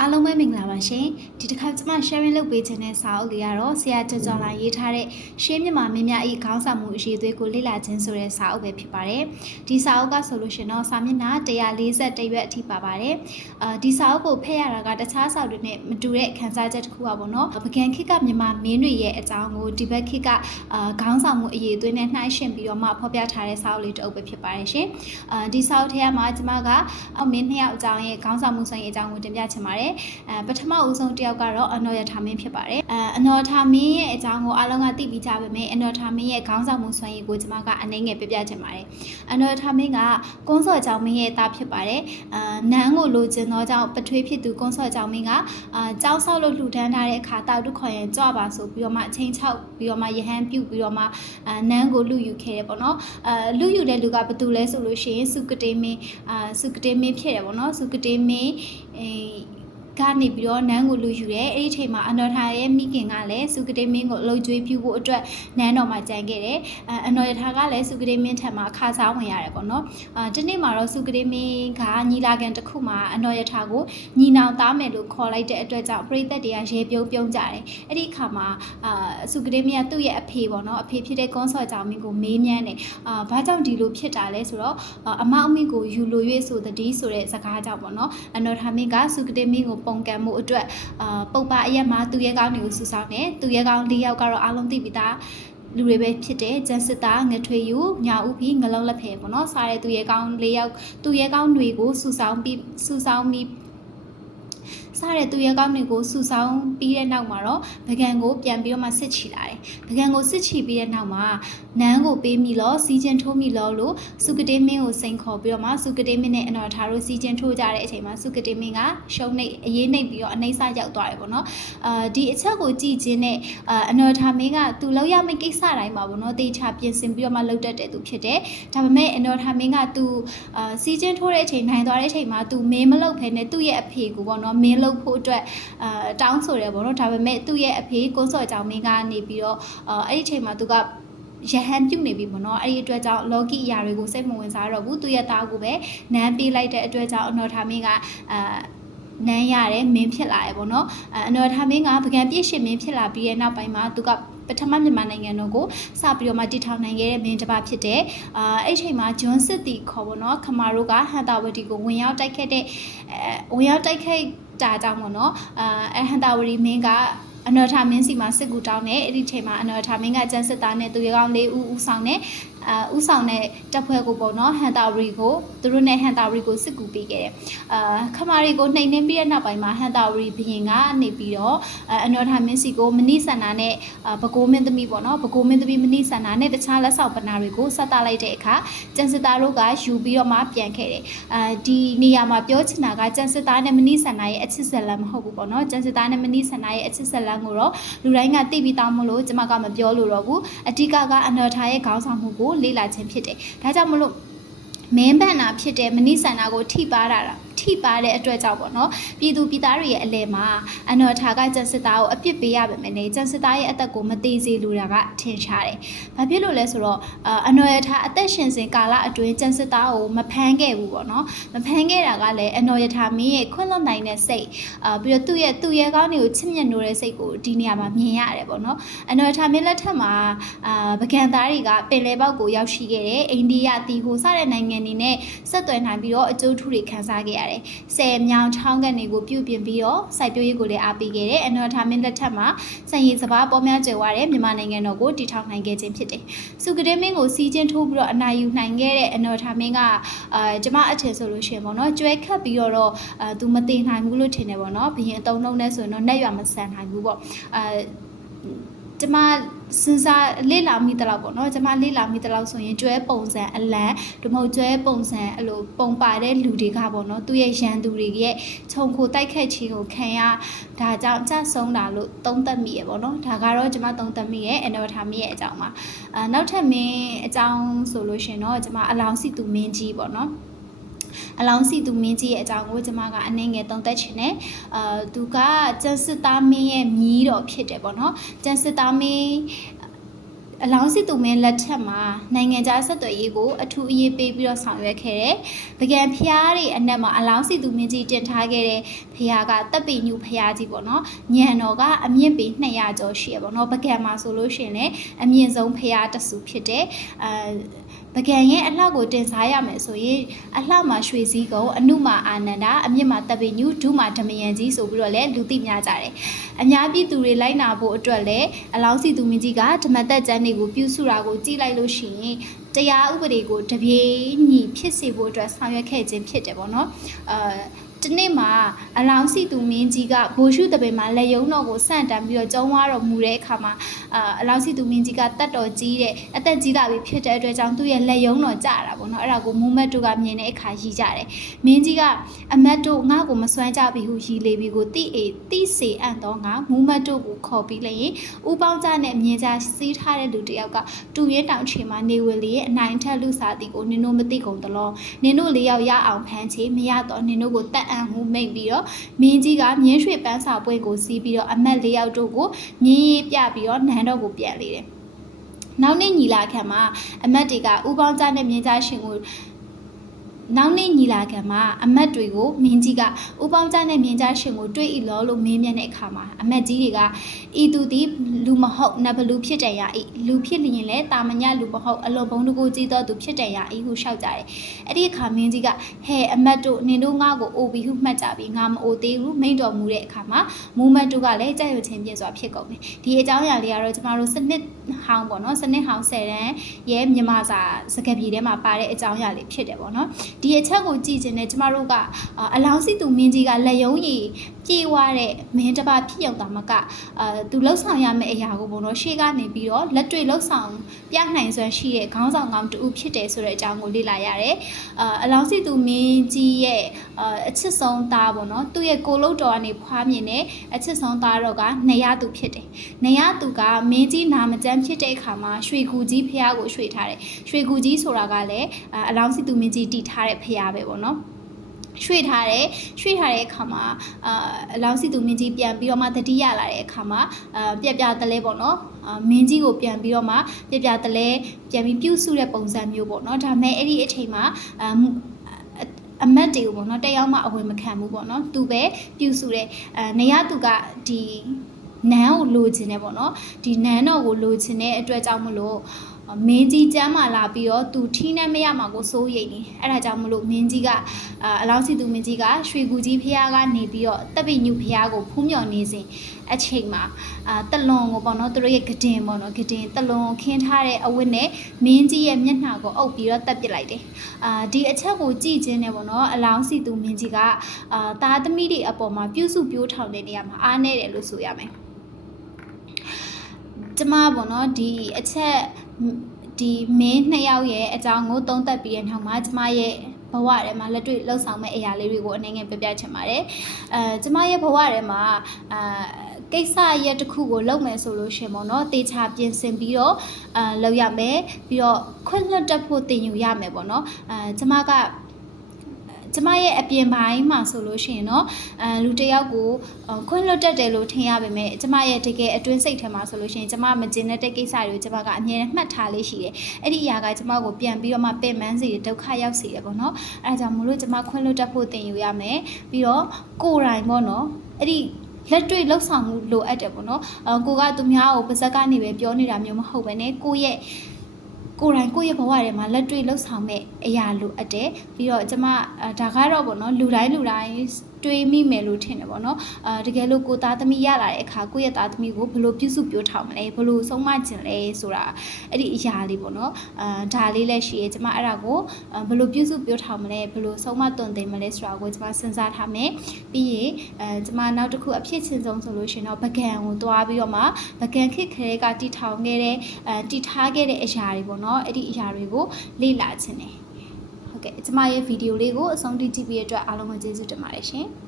အားလုံးပဲမင်္ဂလာပါရှင်ဒီတစ်ခါကျွန်မ sharing လုပ်ပေးခြင်းတဲ့စာအုပ်လေးကတော့ဆရာကျော်ကျော်လာရေးထားတဲ့ရှင်းမြန်မာမင်းများဤခေါင်းဆောင်မှုအရေးအသွေးကိုလေ့လာခြင်းဆိုတဲ့စာအုပ်ပဲဖြစ်ပါတယ်ဒီစာအုပ်ကဆိုလို့ရှင်တော့စာမျက်နှာ140ရွက်အထိပါပါတယ်အာဒီစာအုပ်ကိုဖတ်ရတာကတခြားစာအုပ်တွေနဲ့မတူတဲ့ခန်းစားချက်တစ်ခုပါပေါ့နော်ပကံခိကမြန်မာမင်းတွေရဲ့အကြောင်းကိုဒီဘက်ခိကအာခေါင်းဆောင်မှုအရေးအသွေးနဲ့နှိုင်းယှဉ်ပြီးတော့မှဖော်ပြထားတဲ့စာအုပ်လေးတစ်အုပ်ပဲဖြစ်ပါတယ်ရှင်အာဒီစာအုပ်ထဲမှာကျွန်မကအမင်းနှစ်ယောက်အကြောင်းရဲ့ခေါင်းဆောင်မှုဆိုင်ရာအကြောင်းကိုတင်ပြချင်ပါတယ်အဲပထမဦးဆုံးတစ်ယောက်ကတော့အနော်ရထာမင်းဖြစ်ပါတယ်အဲအနော်ထာမင်းရဲ့အကြောင်းကိုအားလုံးကသိပြီးကြပါမယ်အနော်ထာမင်းရဲ့ခေါင်းဆောင်မှုဆွမ်းရည်ကိုကျွန်မကအနှိမ့်ငယ်ပြပြချင်ပါတယ်အနော်ထာမင်းကကုန်းစော်ကြောင်မင်းရဲ့သားဖြစ်ပါတယ်အာနန်းကိုလိုချင်သောကြောင့်ပထွေးဖြစ်သူကုန်းစော်ကြောင်မင်းကအာကြောက်ဆောက်လို့လှူဒန်းထားတဲ့အခါတောက်တုခွန်ရင်ကြွပါဆိုပြီးတော့မှအချင်းချောက်ပြီးတော့မှယဟန်ပြုတ်ပြီးတော့မှအာနန်းကိုလူယူခဲ့တယ်ပေါ့နော်အာလူယူတဲ့လူကဘယ်သူလဲဆိုလို့ရှိရင်စုကတေးမင်းအာစုကတေးမင်းဖြစ်တယ်ပေါ့နော်စုကတေးမင်းအဲ ကနေပြီးတော့နန်းကိုလူယူတယ်အဲ့ဒီအချိန်မှာအနော်ထာရဲ့မိခင်ကလည်းစုကတိမင်းကိုအလုပ်ကျွေးပြုဖို့အတွက်နန်းတော်မှာကြံခဲ့တယ်အအနော်ရထာကလည်းစုကတိမင်းထံမှာခါစားဝင်ရတယ်ပေါ့နော်အာဒီနေ့မှာတော့စုကတိမင်းကညီလာခံတစ်ခုမှာအနော်ရထာကိုညီနောင်သားမယ်လို့ခေါ်လိုက်တဲ့အတွက်ကြောင့်ပရိသတ်တွေကရေပြုံးပြုံးကြတယ်အဲ့ဒီအခါမှာအာစုကတိမင်းကသူ့ရဲ့အဖေပေါ့နော်အဖေဖြစ်တဲ့ကွန်ဆော့ကြောင်မင်းကိုမေးမြန်းတယ်အာဘာကြောင့်ဒီလိုဖြစ်တာလဲဆိုတော့အာအမအမိကိုယူလို၍ဆိုတဲ့ဒီဆိုတဲ့စကားကြောင့်ပေါ့နော်အနော်ထာမင်းကစုကတိမင်းကိုပုံကံမှုအတွက်အာပုပ္ပအရက်မှာသူရဲကောင်းတွေကိုစုဆောင်းတယ်သူရဲကောင်း၄ယောက်ကတော့အားလုံးသိပြီးသားလူတွေပဲဖြစ်တယ်ဂျန်စစ်သားငထွေယူညာဥပြီးငလုံးလက်ဖဲပေါ့နော်စားတဲ့သူရဲကောင်း၄ယောက်သူရဲကောင်းတွေကိုစုဆောင်းပြီးစုဆောင်းပြီး စားတဲ့သူရဲကောင်းတွေကိုစုဆောင်းပြီးတဲ့နောက်မှာတော့ဗကန်ကိုပြန်ပြီးတော့မှစစ်ချီလာတယ်။ဗကန်ကိုစစ်ချီပြီးတဲ့နောက်မှာနန်းကိုပေးမိလို့စီချင်းထိုးမိလို့လို့စုကတေးမင်းကိုစိန်ခေါ်ပြီးတော့မှစုကတေးမင်းနဲ့အနော်ထားတို့စီချင်းထိုးကြတဲ့အချိန်မှာစုကတေးမင်းကရှုံးနေအရေးနှိပ်ပြီးတော့အနှိမ့်ဆရောက်သွားတယ်ပေါ့နော်။အာဒီအချက်ကိုကြည့်ခြင်းနဲ့အာအနော်ထားမင်းကသူလောက်ရမယ့်ကိစ္စတိုင်းမှာပေါ့နော်တေချာပြင်ဆင်ပြီးတော့မှလုပ်တတ်တဲ့သူဖြစ်တယ်။ဒါပေမဲ့အနော်ထားမင်းကသူအာစီချင်းထိုးတဲ့အချိန်နိုင်သွားတဲ့အချိန်မှာသူမင်းမလုပ်ဖ ೇನೆ သူ့ရဲ့အဖေကိုပေါ့နော်မင်းလုပ်ဖို့အတွက်အာတောင်းဆိုတယ်ပေါ့နော်ဒါပေမဲ့သူ့ရဲ့အဖေကုန်းစော်ကြောင့်မင်းကနေပြီးတော့အာအဲ့ဒီအချိန်မှာသူကရဟန်ပြုတ်နေပြီပေါ့နော်အဲ့ဒီအတွက်ကြောင့်လော်ကီအရာတွေကိုစိတ်မဝင်စားတော့ဘူးသူရဲ့သားကိုပဲနမ်းပေးလိုက်တဲ့အတွက်ကြောင့်အနော်ထာမင်းကအာနန်းရတယ်မင်းဖြစ်လာရပေါ့နော်အအနော်ထာမင်းကပကံပြည့်ရှင်မင်းဖြစ်လာပြီးတဲ့နောက်ပိုင်းမှာသူကပထမမြန်မာနိုင်ငံတော်ကိုစပြီးတော့မှတည်ထောင်နိုင်ခဲ့တဲ့မင်းတစ်ပါးဖြစ်တဲ့အာအဲ့ဒီအချိန်မှာဂျွန်စစ်တီခေါ်ပေါ့နော်ခမာတို့ကဟန်တာဝတီကိုဝင်ရောက်တိုက်ခတ်တဲ့အဲဝင်ရောက်တိုက်ခတ် တာကြောင့်ပေါ့နော်အာအဲဟန်တာဝတီမင်းကအနော်ထာမင်းစီမှာစစ်ကူတောင်းတယ်အဲ့ဒီအချိန်မှာအနော်ထာမင်းကကျန်းစစ်သားနဲ့သူရကောင်လေးဦးဦးဆောင်တဲ့ အာဦးဆောင်တဲ့တပ်ဖွဲ့ကိုပေါ့နော်ဟန်တာဝရီကိုသူတို့နဲ့ဟန်တာဝရီကိုစစ်ကူပေးခဲ့တယ်အာခမာရီကိုနှိမ်နှင်းပြီးတဲ့နောက်ပိုင်းမှာဟန်တာဝရီဘရင်ကနေပြီးတော့အာအနော်ထာမင်းစီကိုမနိဆန္ဒနဲ့အာဘကိုမင်းသမီးပေါ့နော်ဘကိုမင်းသမီးမနိဆန္ဒနဲ့တခြားလက်ဆောင်ပနာတွေကိုဆက်တာလိုက်တဲ့အခါကျန်စစ်သားတို့ကယူပြီးတော့မှပြန်ခဲ့တယ်အာဒီနေရာမှာပြောချင်တာကကျန်စစ်သားနဲ့မနိဆန္ဒရဲ့အချစ်ဇလန်မဟုတ်ဘူးပေါ့နော်ကျန်စစ်သားနဲ့မနိဆန္ဒရဲ့အချစ်ဇလန်ကိုတော့လူတိုင်းကသိပြီးသားမလို့ကျွန်မကမပြောလို့တော့ဘူးအဓိကကအနော်ထာရဲ့ခေါင်းဆောင်မှုကိုလေ့လာခြင်းဖြစ်တယ်ဒါကြောင့်မလို့ မင်းပန်နာဖြစ်တဲ့မနိဆန္ဒကိုထိပါတာတာထိပါတဲ့အတွက်ကြောင့်ပေါ့နော်ပြည်သူပြည်သားတွေရဲ့အလဲမှာအနော်ထာကကျန်စစ်သားကိုအပြစ်ပေးရပါမယ်နေကျန်စစ်သားရဲ့အသက်ကိုမသေးစေလိုတာကထင်ရှားတယ်။ဘာဖြစ်လို့လဲဆိုတော့အာအနော်ရထာအသက်ရှင်စဉ်ကာလအတွင်းကျန်စစ်သားကိုမဖမ်းခဲ့ဘူးပေါ့နော်။မဖမ်းခဲ့တာကလည်းအနော်ရထာမင်းရဲ့ခွင့်လွတ်နိုင်တဲ့စိတ်အာပြီးတော့သူ့ရဲ့သူ့ရဲ့ကောင်းတွေကိုချစ်မြတ်နိုးတဲ့စိတ်ကိုဒီနေရာမှာမြင်ရတယ်ပေါ့နော်။အနော်ရထာမင်းလက်ထက်မှာအာဗကန်သားတွေကပင်လယ်ပေါက်ကိုရောက်ရှိခဲ့တယ်။အိန္ဒိယတီဟိုစတဲ့နိုင်ငံတွေနဲ့ဆက်သွယ်နိုင်ပြီးတော့အကျိုးထူးတွေခံစားခဲ့ရတယ်။ဆယ်မြောင်ချောင်းကန်တွေကိုပြုပြင်ပြီးတော့စိုက်ပျိုးရေးကိုလည်းအားပေးခဲ့တယ်။အနော်ထာမင်းလက်ထက်မှာစံရည်စဘာပေါ်များကျယ်ဝတဲ့မြန်မာနိုင်ငံတော်ကိုတည်ထောင်နိုင်ခဲ့ခြင်းဖြစ်တယ်။စုကတဲ့မင်းကိုစီးချင်းထိုးပြီးတော့အနာယူနိုင်ခဲ့တဲ့အနော်ထာမင်းကအာကျမအထင်ဆိုလို့ရှိရင်ပေါ့နော်ကျွဲခတ်ပြီးတော့အာသူမတည်နိုင်ဘူးလို့ထင်တယ်ပေါ့နော်။ဘရင်အတုံးလုံးနဲ့ဆိုရင်တော့နဲ့ရွာမဆန်နိုင်ဘူးပေါ့။အာ ကျမစဉ်းစားလေ့လာမိတလောက်ပေါ့နော်ကျမလေ့လာမိတလောက်ဆိုရင်ကျွဲပုံစံအလံဒမဟုတ်ကျွဲပုံစံအဲ့လိုပုံပါတဲ့လူတွေကပေါ့နော်သူ့ရဲ့ရန်သူတွေရဲ့ခြုံခိုတိုက်ခတ်ခြင်းကိုခံရဒါကြောင့်ကြဆုံးတာလို့သုံးသပ်မိရပေါ့နော်ဒါကတော့ကျမသုံးသပ်မိရဲ့အနော်ထားမိရဲ့အကြောင်းပါအာနောက်ထပ်မင်းအကြောင်းဆိုလို့ရှင်တော့ကျမအလောင်းစီသူမင်းကြီးပေါ့နော် အလောင်းစီသူမင်းကြီးရဲ့အကြောင်းကိုကျမကအနှင်းငယ်သုံးသက်ချင်တယ်။အာသူကကျန်စစ်သားမင်းရဲ့မြီးတော်ဖြစ်တယ်ပေါ့နော်။ကျန်စစ်သားမင်းအလောင်းစစ်သူမင်းလက်ထက်မှာနိုင်ငံခြားဆက်သွယ်ရေးကိုအထူးအရေးပေးပြီးတော့ဆောင်ရွက်ခဲ့တယ်။ပကံဖျားတွေအနက်မှာအလောင်းစစ်သူမင်းကြီးတင်ထားခဲ့တဲ့ဖျားကတပ်ပိညူဖျားကြီးပေါ့နော်။ညံတော်ကအမြင့်ပေ200ကျော်ရှိရပေါ့နော်။ပကံမှာဆိုလို့ရှိရင်လည်းအမြင့်ဆုံးဖျားတစ်စုဖြစ်တဲ့အဲပကံရဲ့အလှကိုတင်စားရမယ်ဆိုရင်အလှမှာရွှေစည်းကုံအနုမှာအာနန္ဒာအမြင့်မှာတပ်ပိညူဒုမှာဓမယန်ကြီးဆိုပြီးတော့လည်းလူသိများကြတယ်။အများပြည်သူတွေလိုက်နာဖို့အတွက်လည်းအလောင်းစီသူမင်းကြီးကဓမ္မတက်ကျမ်းတွေကိုပြုစုတာကိုကြည့်လိုက်လို့ရှိရင်တရားဥပဒေကိုတပြေးညီဖြစ်စေဖို့အတွက်ဆောင်ရွက်ခဲ့ခြင်းဖြစ်တယ်ပေါ့နော်။အဲ ဒီနေ့မှာအလောင်းစီသူမင်းကြီးကဘိုလ်ရှုတပင်မှာလက်ယုံတော်ကိုဆန့်တမ်းပြီးတော့ကျုံးသွားတော်မူတဲ့အခါမှာအာအလောင်းစီသူမင်းကြီးကတတ်တော်ကြီးတဲ့အသက်ကြီးလာပြီဖြစ်တဲ့အတွက်ကြောင့်သူ့ရဲ့လက်ယုံတော်ကြတာပေါ့နော်အဲ့ဒါကိုမူမတ်တို့ကမြင်တဲ့အခါရီးကြတယ်မင်းကြီးကအမတ်တို့ငါ့ကိုမစွမ်းကြပြီဟုရီလေပြီကိုတိအေတိစေအံ့တော့ငါမူမတ်တို့ကိုခေါ်ပြီးလျင်ဥပေါင်းကြနဲ့မြင်ကြစီးထားတဲ့လူတစ်ယောက်ကတူရဲတောင်ချေမှာနေဝေလေးရဲ့အနိုင်ထက်လူစားတီကိုနင်တို့မသိကုန်သလောနင်တို့လေးယောက်ရအောင်ဖမ်းချေမရတော့နင်တို့ကိုတတ်အံ့မှုမိတ်ပြီးတော့မင်းကြီးကမြင်းရွှေပန်းစာပွဲကိုစီးပြီးတော့အမတ်လေးယောက်တို့ကိုမြင်းရေးပြပြီးတော့နန်းတော်ကိုပြန်လေတယ်နောက်နေ့ညီလာခံမှာအမတ်တွေကဥပေါင်းကြနဲ့မြင်းကြားရှင်ကို နောက်နေ့ညီလာခံမှာအမတ်တွေကိုမင်းကြီးကဥပေါင်းကြနဲ့မြင်းကြားရှင်ကိုတွေ့ဤလောလို့မေးမြန်းတဲ့အခါမှာအမတ်ကြီးတွေကဤသူသည်လူမဟုတ်နတ်ဘလူဖြစ်တယ်ရဤလူဖြစ်လျင်လည်းတာမညလူမဟုတ်အလွန်ဘုံတကူကြီးသောသူဖြစ်တယ်ရဤဟုရှောက်ကြတယ်အဲ့ဒီအခါမင်းကြီးကဟဲအမတ်တို့နင်တို့ငါ့ကိုအိုပြီးဟုမှတ်ကြပြီးငါမအိုသေးဘူးမိန့်တော်မူတဲ့အခါမှာမူမတ်တို့ကလည်းကြက်ရွချင်းပြည့်စွာဖြစ်ကုန်တယ်ဒီအကြောင်းအရာလေးကတော့ကျမတို့စနစ်ဟောင်းပေါ့နော်စနစ်ဟောင်း10တန်းရဲ့မြန်မာစာစကားပြေထဲမှာပါတဲ့အကြောင်းအရာလေးဖြစ်တယ်ပေါ့နော်ဒီအချက်ကိုကြည့်ခြင်းနဲ့ကျမတို့ကအလောင်းစီသူမင်းကြီးကလက်ယုံရည်ပြေးွားတဲ့မင်းတစ်ပါးဖြစ်အောင်တာမကအာသူလှုပ်ဆောင်ရမယ့်အရာကိုပေါ့နော်ရှေ့ကနေပြီးတော့လက်တွေ့လှုပ်ဆောင်ပြနိုင်စွမ်းရှိတဲ့ခေါင်းဆောင်ကောင်းတူဖြစ်တယ်ဆိုတဲ့အကြောင်းကိုလေ့လာရတယ်အာအလောင်းစီသူမင်းကြီးရဲ့အာအချစ်ဆုံးသားပေါ့နော်သူ့ရဲ့ကိုလုတ်တော်ကနေဖွားမြင်တဲ့အချစ်ဆုံးသားတော့ကနေရသူဖြစ်တယ်နေရသူကမင်းကြီးနာမကျန်းဖြစ်တဲ့အခါမှာရွှေကူကြီးဖះကိုရွှေထားတယ်ရွှေကူကြီးဆိုတာကလည်းအာအလောင်းစီသူမင်းကြီးတည်ထားတဲ့ဖះပဲပေါ့နော်ရွှေ့ထားတယ်ရွှေ့ထားတဲ့အခါမှာအာအလောင်းစီသူမင်းကြီးပြန်ပြီးတော့မှတတိယလာတဲ့အခါမှာအာပြက်ပြတလဲပေါ့နော်အာမင်းကြီးကိုပြန်ပြီးတော့မှပြက်ပြတလဲပြန်ပြီးပြုစုတဲ့ပုံစံမျိုးပေါ့နော်ဒါပေမဲ့အဲ့ဒီအချိန်မှာအာအမတ်တွေကိုပေါ့နော်တက်ရောက်မှအဝင်မခံဘူးပေါ့နော်သူပဲပြုစုတယ်အဲနေရသူကဒီနန်းကိုလိုချင်တယ်ပေါ့နော်ဒီနန်းတော်ကိုလိုချင်တဲ့အတွက်ကြောင့်မလို့ မင်းကြီးကျမ်းမာလာပြီးတော့သူထီးနှံမရမှာကိုစိုးရိမ်နေအဲ့ဒါကြောင့်မလို့မင်းကြီးကအအလောင်းစီသူမင်းကြီးကရွှေကူကြီးဖះကနေပြီးတော့တပ်ပိညုဖះကိုဖူးမြော်နေစဉ်အချိန်မှာအာတလွန်ကိုပေါ့နော်သူတို့ရဲ့ဂဒင်ပေါ့နော်ဂဒင်တလွန်ခင်းထားတဲ့အဝတ်နဲ့မင်းကြီးရဲ့မျက်နှာကိုအုပ်ပြီးတော့တပ်ပစ်လိုက်တယ်အာဒီအချက်ကိုကြည့်ခြင်းနဲ့ပေါ့နော်အလောင်းစီသူမင်းကြီးကအာသားသမီးတွေအပေါ်မှာပြုစုပြိုးထောင်တဲ့နေရာမှာအားနေတယ်လို့ဆိုရမယ်ကျမပေါ့နော်ဒီအချက် ဒီမင်းနှစ်ယောက်ရဲ့အကြောင်းကိုသုံးသပ်ပြီးတဲ့နောက်မှာကျမရဲ့ဘဝထဲမှာလက်တွေ့လှုပ်ဆောင်မဲ့အရာလေးတွေကိုအနေငယ်ပြပြချင်ပါတယ်အဲကျမရဲ့ဘဝထဲမှာအာကိစ္စရက်တစ်ခုကိုလုပ်မယ်ဆိုလို့ရှင်ပေါ့နော်တေချာပြင်ဆင်ပြီးတော့အာလုပ်ရမယ်ပြီးတော့ခွင့်လွှတ်တတ်ဖို့တင်ယူရမယ်ပေါ့နော်အဲကျမက ကျမရဲ့အပြင်ပိုင်းမှာဆိုလို့ရှိရင်တော့အဲလူတစ်ယောက်ကိုခွင့်လွတ်တတ်တယ်လို့ထင်ရပေမဲ့ကျမရဲ့တကယ်အတွင်းစိတ်ထဲမှာဆိုလို့ရှိရင်ကျမမကျင်တဲ့ကိစ္စတွေကိုကျမကအမြဲတမ်းမှတ်ထားလေးရှိတယ်။အဲ့ဒီအရာကကျမကိုပြန်ပြီးတော့မှပင်ပန်းစေဒုက္ခရောက်စေတယ်ပေါ့နော်။အဲဒါကြောင့်မလို့ကျမခွင့်လွတ်တတ်ဖို့သင်ယူရမယ်။ပြီးတော့ကိုယ်တိုင်ပေါ့နော်။အဲ့ဒီလက်တွေ့လှုပ်ဆောင်မှုလိုအပ်တယ်ပေါ့နော်။ကိုကသူများကိုပါဇက်ကနေပဲပြောနေတာမျိုးမဟုတ်ဘဲနဲ့ကိုရဲ့ ကိုယ်တိုင်ကိုယ့်ရဲ့ဘဝထဲမှာလက်တွေ့လှုပ်ဆောင်မဲ့အရာလိုအပ်တယ်ပြီးတော့ကျမဒါကတော့ပေါ့နော်လူတိုင်းလူတိုင်း တွေးမိမယ်လို့ထင်တယ်ပေါ့နော်အာတကယ်လို့ကိုသားသမီးရလာတဲ့အခါကိုယ့်ရဲ့သားသမီးကိုဘယ်လိုပြုစုပြောထောင်မလဲဘယ်လိုဆုံးမကျင်လဲဆိုတာအဲ့ဒီအရာလေးပေါ့နော်အာဒါလေးလည်းရှိရဲကျမအဲ့ဒါကိုဘယ်လိုပြုစုပြောထောင်မလဲဘယ်လိုဆုံးမတွင်သိမလဲဆိုတာကိုကျမစဉ်းစားထားမယ်ပြီးရင်အဲကျမနောက်တစ်ခုအဖြစ်ချင်းဆုံးဆိုလို့ရှင်တော့ပကံကိုတွားပြီးတော့မှပကံခစ်ခဲကတီထောင်ခဲ့တဲ့အဲတီထားခဲ့တဲ့အရာတွေပေါ့နော်အဲ့ဒီအရာတွေကိုလေ့လာခြင်းတယ် ဟုတ်ကဲ့ကျမရဲ့ဗီဒီယိုလေးကိုအဆုံးထိကြည့်ပြီးတဲ့အတွက်အားလုံးကိုကျေးဇူးတင်ပါတယ်ရှင်။